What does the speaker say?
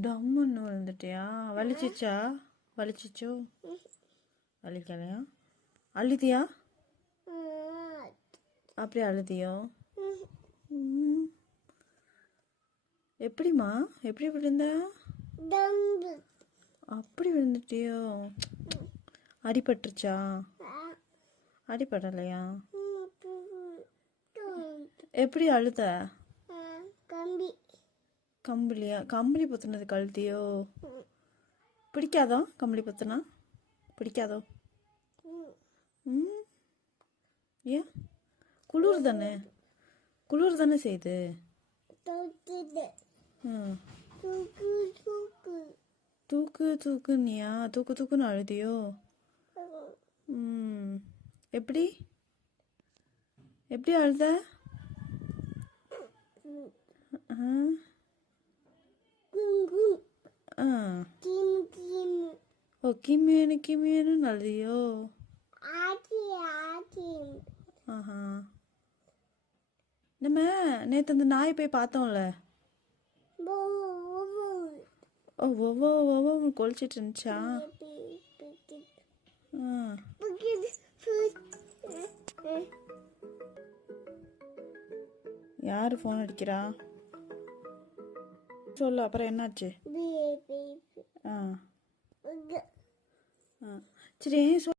டம்முன்னு விழுந்துட்டியா? வலிச்சிச்சா? வலிச்சிச்சோ? வலிக்கலையா? அழுதியா? அப்படி அழுதியோ. எப்படிம்மா? எப்படி விழுந்த? அப்படி விழுந்துட்டியோ? அடிபட்டுருச்சா? அடிபடலையா? எப்படி அழுத? கம்பளியா? கம்பளி பொத்துனது கழுத்தியோ? பிடிக்காதோ கம்பளி பொத்துனா? பிடிக்காதோ? ம். ஏன்? குளிர் தானே? குளிர் தானே செய்யுது தூக்கு தூக்குனியா? தூக்கு தூக்குன்னு அழுதியோ? ம். எப்படி? எப்படி அழுத? ஆ. கிமியனு அழுதியோ ஆட்டி ஆட்டி ஆஹா. நம்ம நேற்று அந்த நாய் போய் பார்த்தோம்ல? போ போ ஓ ஒவ்வொ ஒவ்வொ கொலிச்சிட்டு இருந்துச்சா? பி பி ஆ. பி யார் ஃபோன் அடிக்கிறா? சொல்லு அப்புறம் என்னாச்சு? பி பி ஆ. பி 嗯，这里说。